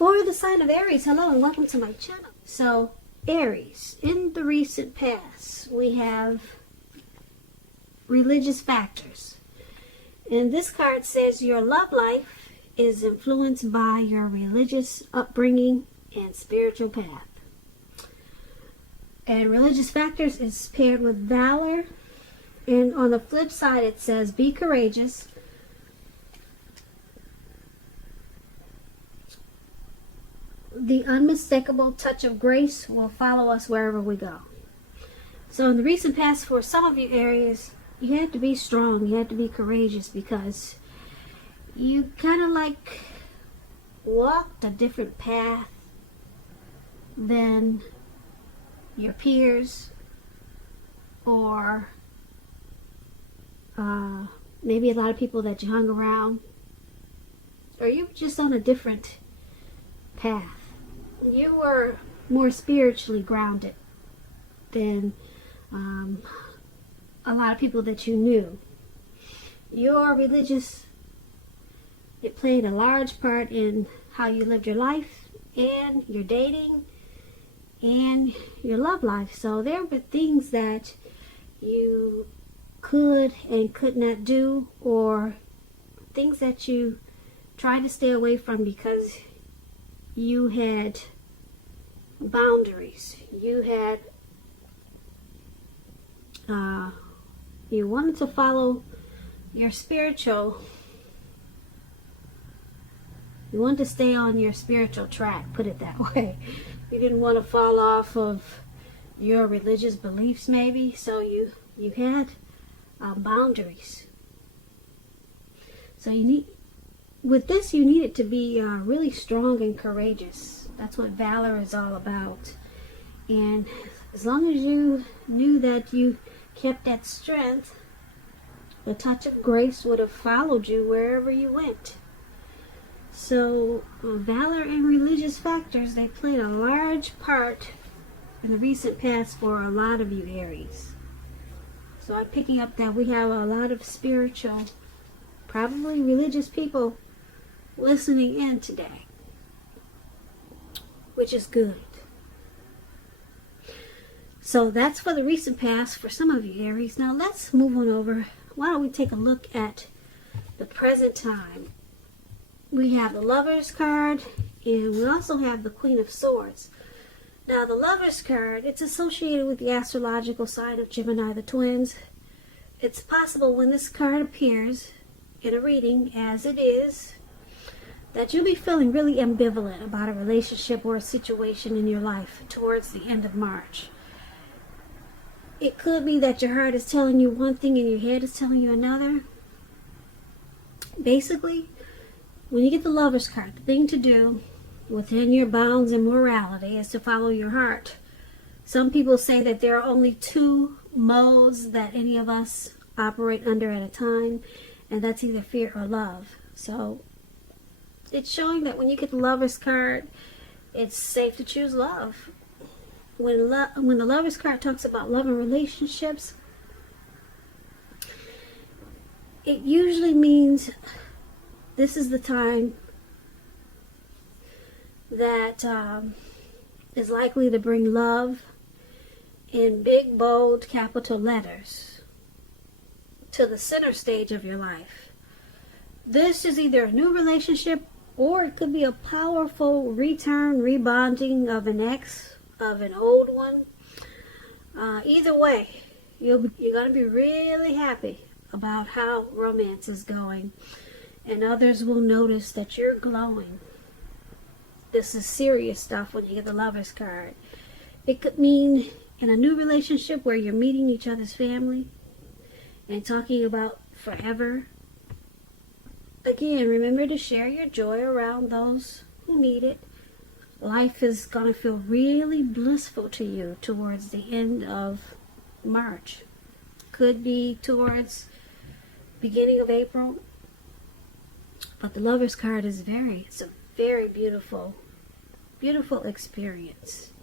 For the sign of Aries, hello and welcome to my channel. So, Aries, in the recent past, we have religious factors. And this card says your love life is influenced by your religious upbringing and spiritual path. And religious factors is paired with valor. And on the flip side, it says be courageous. The unmistakable touch of grace will follow us wherever we go. So in the recent past, for some of you Aries, you had to be strong, you had to be courageous, because you kind of like walked a different path than your peers, or maybe a lot of people that you hung around, or you were just on a different path. You were more spiritually grounded than a lot of people that you knew. Your religious, it played a large part in how you lived your life and your dating and your love life. So there were things that you could and could not do, or things that you tried to stay away from because you had boundaries. You had you wanted to follow your spiritual, you wanted to stay on your spiritual track, put it that way. You didn't want to fall off of your religious beliefs maybe, so you had boundaries. So with this, you needed to be really strong and courageous. That's what valor is all about. And as long as you knew that you kept that strength, the touch of grace would have followed you wherever you went. So valor and religious factors, they played a large part in the recent past for a lot of you Aries. So I'm picking up that we have a lot of spiritual, probably religious people listening in today, which is good. So that's for the recent past for some of you Aries. Now let's move on over. Why don't we take a look at the present time? We have the Lovers card, and we also have the Queen of Swords. Now the Lovers card, it's associated with the astrological sign of Gemini, the twins. It's possible when this card appears in a reading, as it is, that you'll be feeling really ambivalent about a relationship or a situation in your life towards the end of March. It could be that your heart is telling you one thing and your head is telling you another. Basically, when you get the Lovers card, the thing to do within your bounds and morality is to follow your heart. Some people say that there are only two modes that any of us operate under at a time, and that's either fear or love. So it's showing that when you get the Lovers card, it's safe to choose love. When the Lovers card talks about love and relationships, it usually means this is the time that is likely to bring love in big, bold, capital letters to the center stage of your life. This is either a new relationship, or it could be a powerful return, rebonding of an ex, of an old one. Either way, you're going to be really happy about how romance is going, and others will notice that you're glowing. This is serious stuff when you get the Lovers card. It could mean in a new relationship where you're meeting each other's family and talking about forever. Again, remember to share your joy around those who need it. Life is going to feel really blissful to you towards the end of March. Could be towards beginning of April. But the Lovers card is it's a very beautiful, beautiful experience.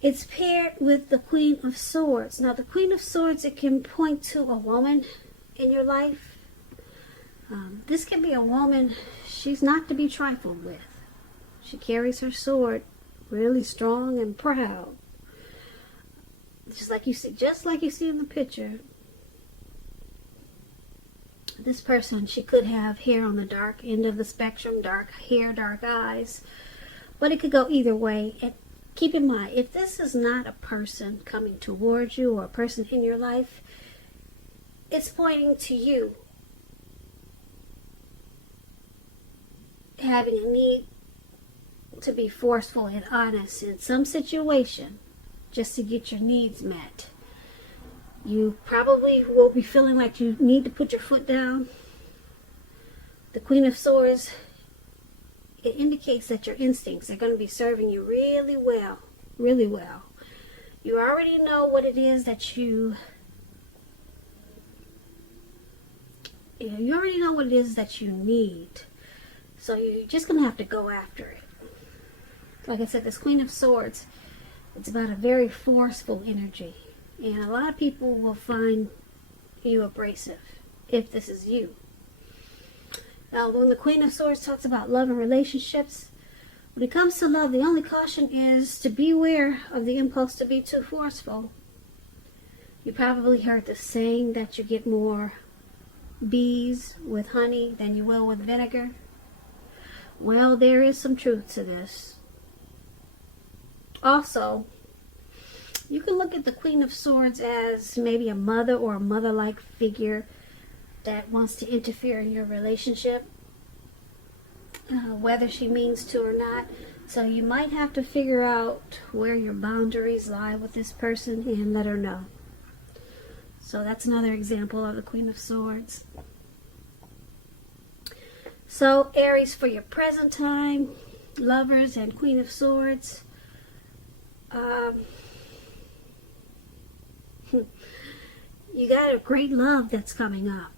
It's paired with the Queen of Swords. Now the Queen of Swords, it can point to a woman in your life. This can be a woman, she's not to be trifled with. She carries her sword really strong and proud. Just like you see in the picture. This person, she could have hair on the dark end of the spectrum, dark hair, dark eyes, but it could go either way. And keep in mind, if this is not a person coming towards you or a person in your life, it's pointing to you having a need to be forceful and honest in some situation just to get your needs met. You probably will be feeling like you need to put your foot down. The Queen of Swords, it indicates that your instincts are going to be serving you really well, really well. You already know what it is that you already know what it is that you need. So you're just going to have to go after it. Like I said, this Queen of Swords, it's about a very forceful energy. And a lot of people will find you abrasive if this is you. Now, when the Queen of Swords talks about love and relationships, when it comes to love, the only caution is to beware of the impulse to be too forceful. You probably heard the saying that you get more bees with honey than you will with vinegar. Well, there is some truth to this. Also, you can look at the Queen of Swords as maybe a mother or a mother-like figure that wants to interfere in your relationship, whether she means to or not. So you might have to figure out where your boundaries lie with this person and let her know. So that's another example of the Queen of Swords. So Aries, for your present time, lovers and Queen of Swords, you got a great love that's coming up,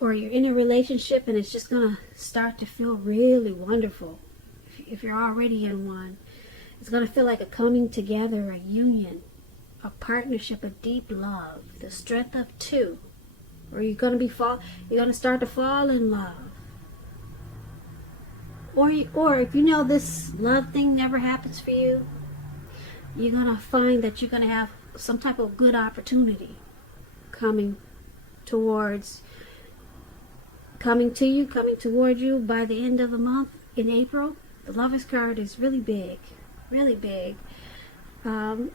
or you're in a relationship and it's just gonna start to feel really wonderful. If you're already in one, it's gonna feel like a coming together, a union, a partnership, a deep love, the strength of two, or you're gonna start to fall in love. Or if you know this love thing never happens for you, you're gonna find that you're gonna have some type of good opportunity coming towards you by the end of the month in April. The Lovers card is really big, really big. But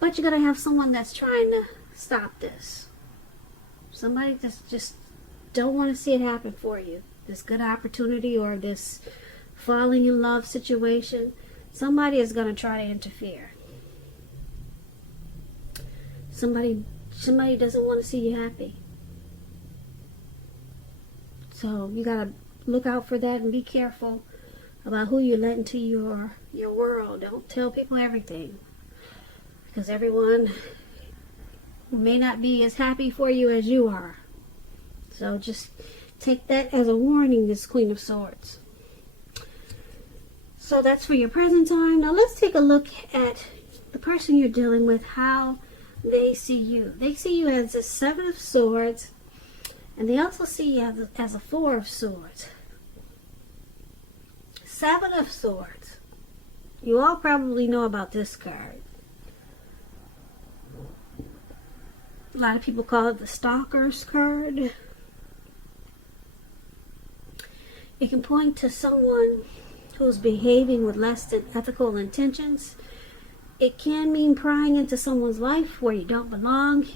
you're gonna have someone that's trying to stop this. Somebody that's just don't want to see it happen for you. This good opportunity or this falling in love situation. Somebody is gonna try to interfere. Somebody doesn't want to see you happy. So you gotta look out for that and be careful about who you let into your world. Don't tell people everything, because everyone may not be as happy for you as you are. So just take that as a warning, this Queen of Swords. So that's for your present time. Now let's take a look at the person you're dealing with, how they see you. They see you as a Seven of Swords, and they also see you as a Four of Swords. Seven of Swords. You all probably know about this card. A lot of people call it the Stalker's card. It can point to someone who's behaving with less than ethical intentions. It can mean prying into someone's life where you don't belong.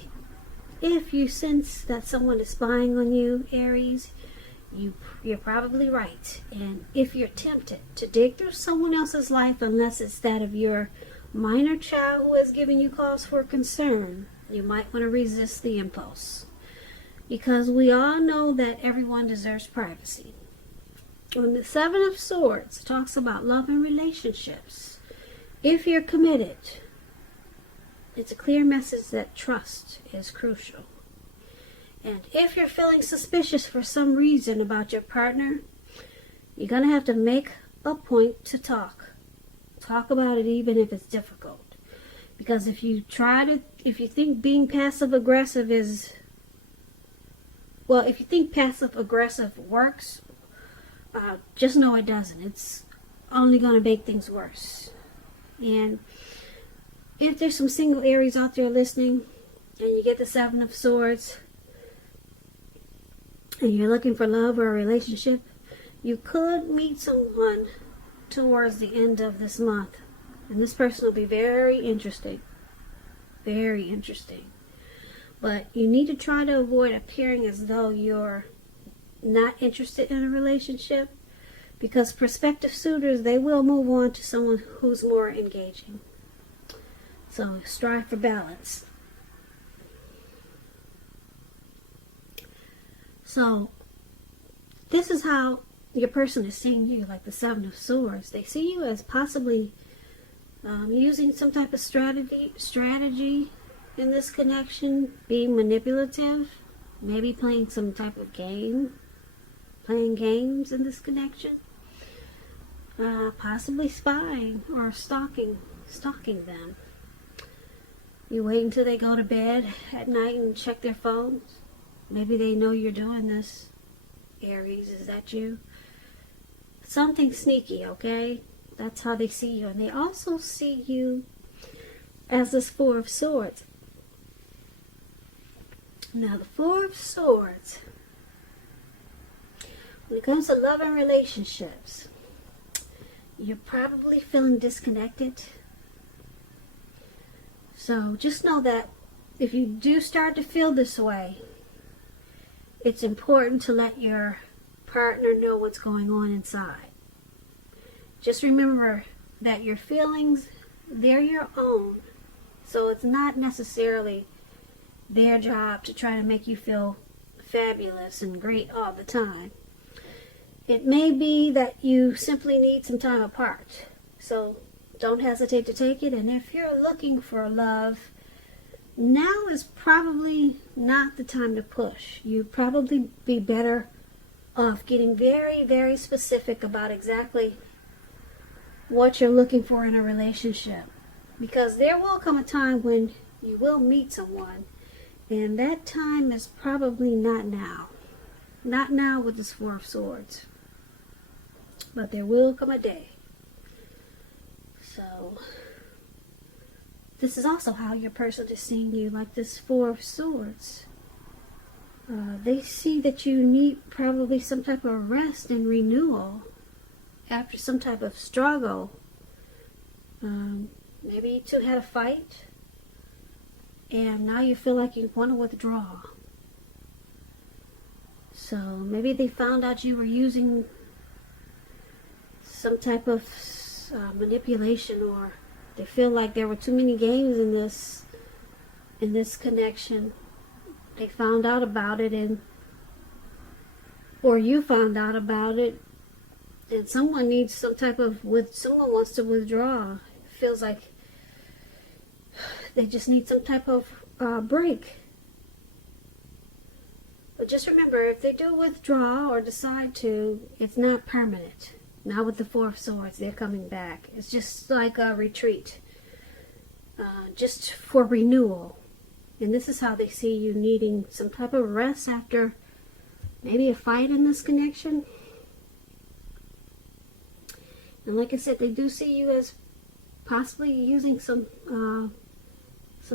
If you sense that someone is spying on you, Aries, you're probably right. And if you're tempted to dig through someone else's life, unless it's that of your minor child who is giving you cause for concern, you might want to resist the impulse. Because we all know that everyone deserves privacy. When the Seven of Swords talks about love and relationships, if you're committed, it's a clear message that trust is crucial. And if you're feeling suspicious for some reason about your partner, you're going to have to make a point to talk. Talk about it even if it's difficult. Because if you think being passive aggressive works, just know it doesn't. It's only going to make things worse. And if there's some single Aries out there listening, and you get the Seven of Swords, and you're looking for love or a relationship, you could meet someone towards the end of this month. And this person will be very interesting. Very interesting. But you need to try to avoid appearing as though you're not interested in a relationship, because prospective suitors, they will move on to someone who's more engaging. So strive for balance. So this is how your person is seeing you, like the Seven of Swords. They see you as possibly using some type of strategy in this connection, being manipulative, maybe playing some type of game, playing games in this connection, possibly spying or stalking them. You wait until they go to bed at night and check their phones. Maybe they know you're doing this. Aries, is that you? Something sneaky, okay? That's how they see you. And they also see you as this Four of Swords. Now, the Four of Swords, when it comes to love and relationships, you're probably feeling disconnected. So just know that if you do start to feel this way, it's important to let your partner know what's going on inside. Just remember that your feelings, they're your own. So it's not necessarily their job to try to make you feel fabulous and great all the time. It may be that you simply need some time apart. So don't hesitate to take it. And if you're looking for love, now is probably not the time to push. You'd probably be better off getting very, very specific about exactly what you're looking for in a relationship. Because there will come a time when you will meet someone, and that time is probably not now. Not now with this Four of Swords. But there will come a day. So this is also how your person is seeing you, like this Four of Swords. They see that you need probably some type of rest and renewal after some type of struggle. Maybe you two had a fight, and now you feel like you want to withdraw. So maybe they found out you were using some type of manipulation, or they feel like there were too many games in this connection. They found out about it, or you found out about it, and someone needs some type of someone wants to withdraw. It feels like they just need some type of break. But just remember, if they do withdraw or decide to, it's not permanent. Not with the Four of Swords. They're coming back. It's just like a retreat. Just for renewal. And this is how they see you needing some type of rest after maybe a fight in this connection. And like I said, they do see you as possibly using some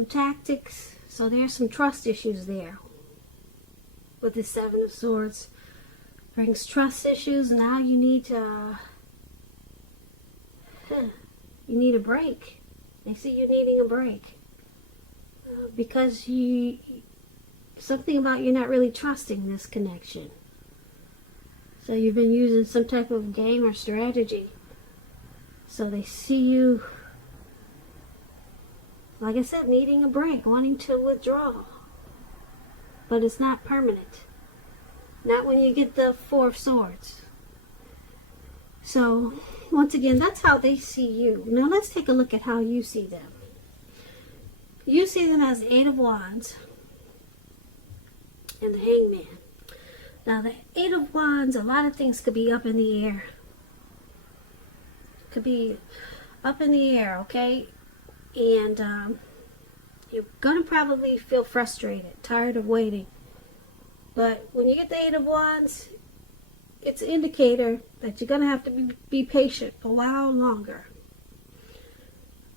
tactics. So there's some trust issues there. With the Seven of Swords. Brings trust issues. Now you need to... you need a break. They see you needing a break. Because something about you're not really trusting this connection. So you've been using some type of game or strategy. So they see you, like I said, needing a break, wanting to withdraw. But it's not permanent. Not when you get the Four of Swords. So, once again, that's how they see you. Now let's take a look at how you see them. You see them as the Eight of Wands and the Hangman. Now the Eight of Wands, a lot of things could be up in the air. Could be up in the air, okay? And you're going to probably feel frustrated, tired of waiting. But when you get the Eight of Wands, it's an indicator that you're going to have to be patient a while longer.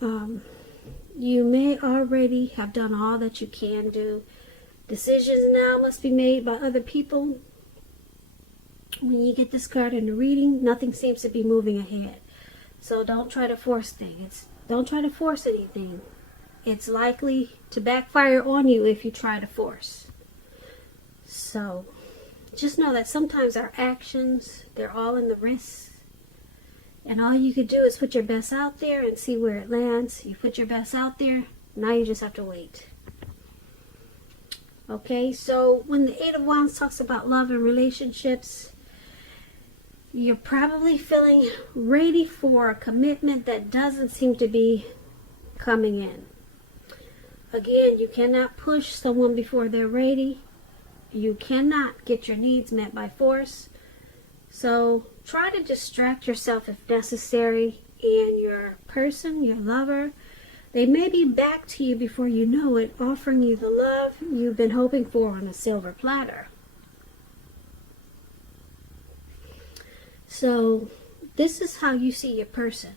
You may already have done all that you can do. Decisions now must be made by other people. When you get this card in the reading, nothing seems to be moving ahead. So don't try to force things. Don't try to force anything. It's likely to backfire on you if you try to force. So just know that sometimes our actions, they're all in the wrists. And all you could do is put your best out there and see where it lands. You put your best out there, now you just have to wait. Okay, so when the Eight of Wands talks about love and relationships, you're probably feeling ready for a commitment that doesn't seem to be coming in. Again, you cannot push someone before they're ready. You cannot get your needs met by force. So try to distract yourself if necessary, and your person, your lover, they may be back to you before you know it, offering you the love you've been hoping for on a silver platter. So this is how you see your person.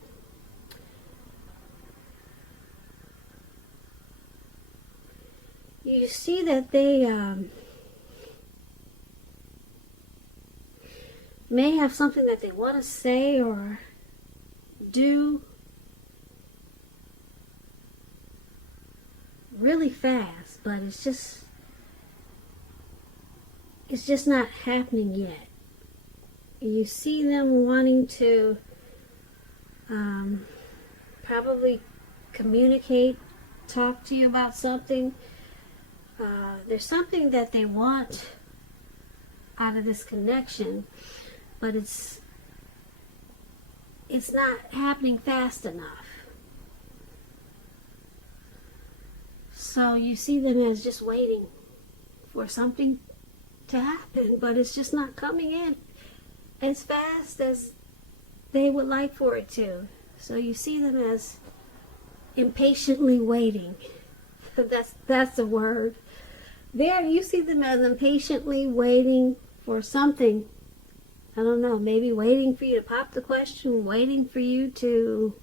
You see that they may have something that they want to say or do really fast, but it's just not happening yet. You see them wanting to probably communicate, talk to you about something. There's something that they want out of this connection, but it's not happening fast enough. So you see them as just waiting for something to happen, but it's just not coming in as fast as they would like for it to. So you see them as impatiently waiting. That's the word. There, you see them as impatiently waiting for something. I don't know, maybe waiting for you to pop the question, waiting for you to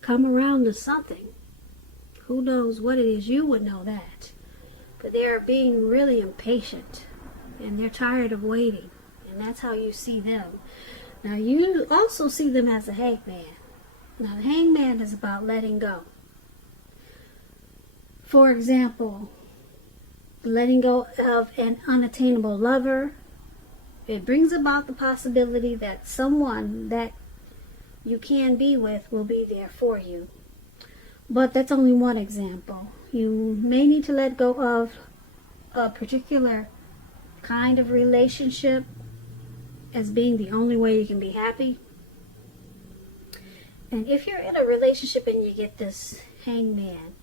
come around to something. Who knows what it is? You would know that. But they're being really impatient, and they're tired of waiting. And that's how you see them. Now, you also see them as a hangman. Now, the hangman is about letting go. For example, letting go of an unattainable lover. It brings about the possibility that someone that you can be with will be there for you. But that's only one example. You may need to let go of a particular kind of relationship as being the only way you can be happy. And if you're in a relationship and you get this hangman,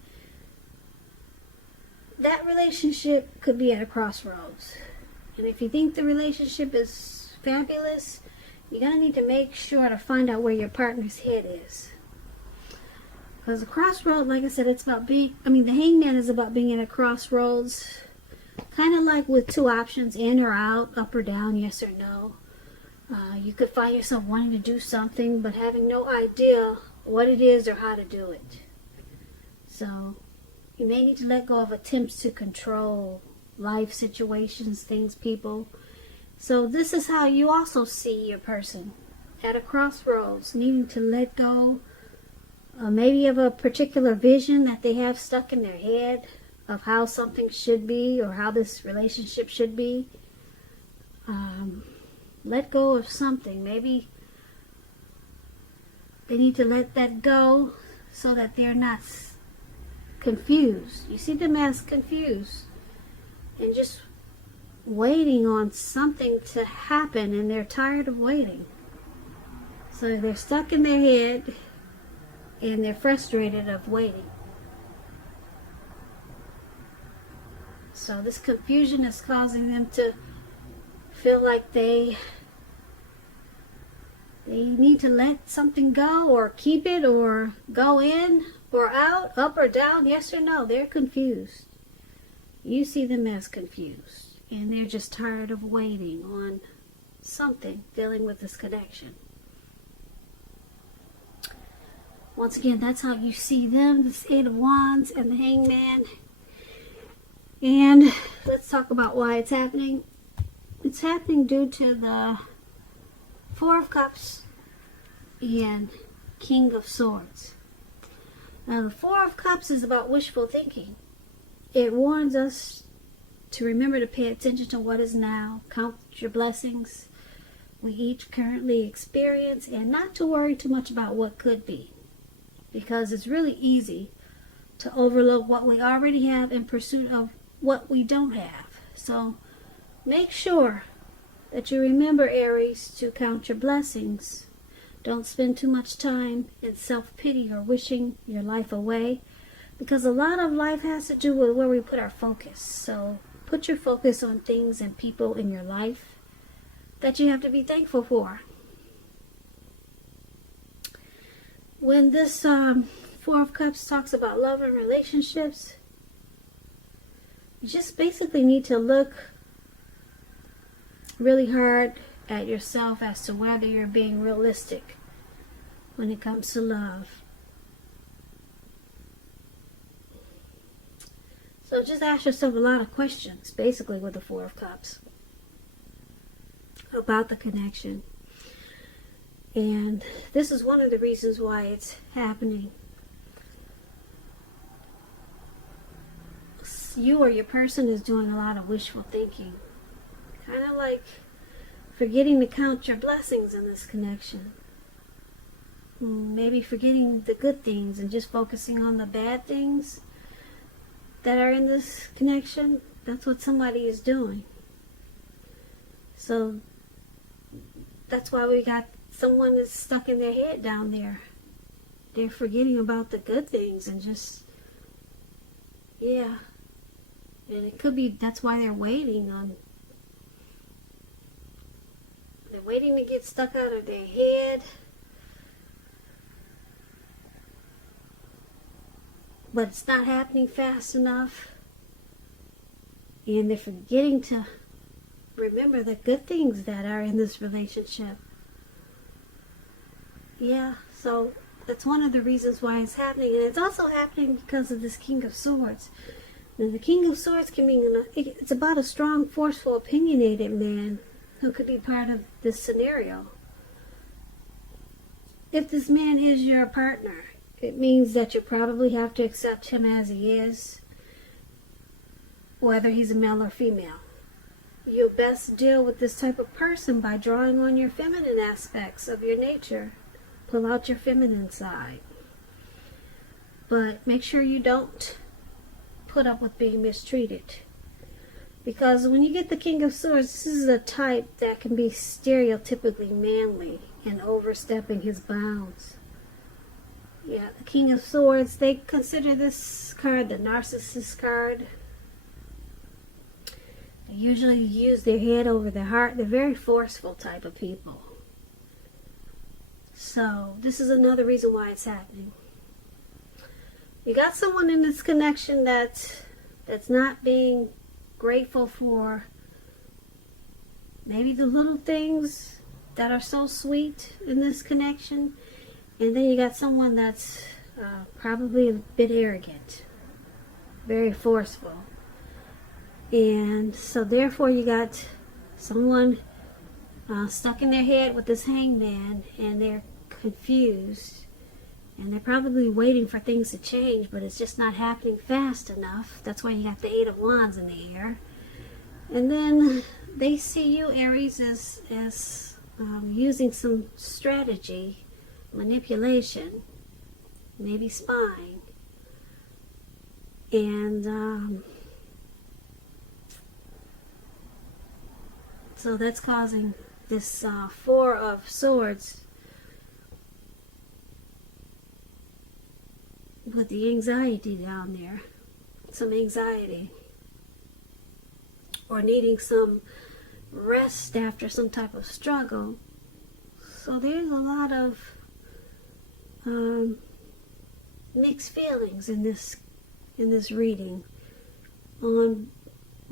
that relationship could be at a crossroads. And if you think the relationship is fabulous, you're going to need to make sure to find out where your partner's head is. Because the crossroad, like I said, it's about the hangman is about being at a crossroads. Kind of like with two options, in or out, up or down, yes or no. You could find yourself wanting to do something, but having no idea what it is or how to do it. So you may need to let go of attempts to control life situations, things, people. So this is how you also see your person, at a crossroads, needing to let go maybe of a particular vision that they have stuck in their head of how something should be or how this relationship should be. Let go of something. Maybe they need to let that go so that they're not confused. You see them as confused and just waiting on something to happen, and they're tired of waiting. So they're stuck in their head and they're frustrated of waiting. So this confusion is causing them to feel like they need to let something go, or keep it, or go in or out, up or down, yes or no. They're confused. You see them as confused. and they're just tired of waiting on something dealing with this connection. Once again, that's how you see them, this Eight of Wands and the Hangman. And let's talk about why it's happening. It's happening due to the Four of Cups and King of Swords. Now, the Four of Cups is about wishful thinking. It warns us to remember to pay attention to what is now, count your blessings we each currently experience, and not to worry too much about what could be. Because it's really easy to overlook what we already have in pursuit of what we don't have. So make sure that you remember, Aries, to count your blessings. Don't spend too much time in self-pity or wishing your life away, because a lot of life has to do with where we put our focus. So put your focus on things and people in your life that you have to be thankful for. When this Four of Cups talks about love and relationships, you just basically need to look really hard at yourself as to whether you're being realistic when it comes to love. So just ask yourself a lot of questions, basically, with the Four of Cups about the connection. And this is one of the reasons why it's happening. You or your person is doing a lot of wishful thinking. Kind of like forgetting to count your blessings in this connection. Maybe forgetting the good things and just focusing on the bad things that are in this connection. That's what somebody is doing. So that's why we got someone that's stuck in their head down there. They're forgetting about the good things and just, yeah. And it could be that's why they're waiting to get stuck out of their head. But it's not happening fast enough. And they're forgetting to remember the good things that are in this relationship. Yeah, so that's one of the reasons why it's happening. And it's also happening because of this King of Swords. Now, the King of Swords can mean, it's about a strong, forceful, opinionated man who could be part of this scenario. If this man is your partner, it means that you probably have to accept him as he is, whether he's a male or female. You'll best deal with this type of person by drawing on your feminine aspects of your nature. Pull out your feminine side. But make sure you don't put up with being mistreated. Because when you get the King of Swords, this is a type that can be stereotypically manly and overstepping his bounds. Yeah, the King of Swords, they consider this card the narcissist card. They usually use their head over their heart. They're very forceful type of people. So this is another reason why it's happening. You got someone in this connection that's not being grateful for maybe the little things that are so sweet in this connection. And then you got someone that's probably a bit arrogant, very forceful. And so therefore you got someone stuck in their head with this hangman, and they're confused. And they're probably waiting for things to change, but it's just not happening fast enough. That's why you got the Eight of Wands in the air. And then they see you, Aries, as using some strategy, manipulation, maybe spying. And so that's causing this Four of Swords with the anxiety down there. Some anxiety. Or needing some rest after some type of struggle. So there's a lot of mixed feelings in this reading on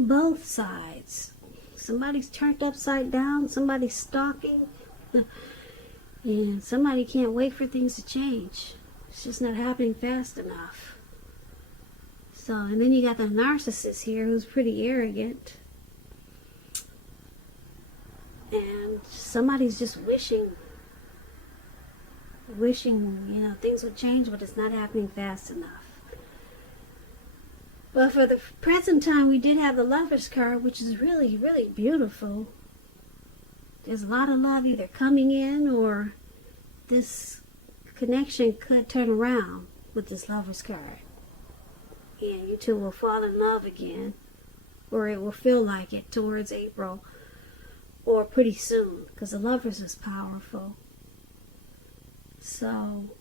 both sides. Somebody's turned upside down, somebody's stalking, and somebody can't wait for things to change. It's just not happening fast enough. So, and then you got the narcissist here who's pretty arrogant. And somebody's just wishing, things would change, but it's not happening fast enough. But for the present time, we did have the Lover's card, which is really, really beautiful. There's a lot of love either coming in, or this connection could turn around with this Lover's card. And you two will fall in love again, or it will feel like it towards April, or pretty soon, because the Lovers is powerful. So,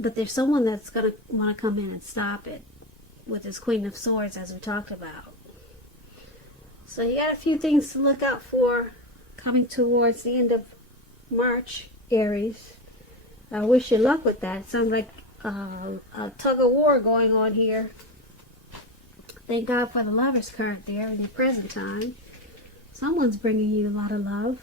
but there's someone that's going to want to come in and stop it with this Queen of Swords, as we talked about. So you got a few things to look out for coming towards the end of March, Aries. I wish you luck with that. It sounds like a tug of war going on here. Thank God for the Lover's card there in the present time. Someone's bringing you a lot of love.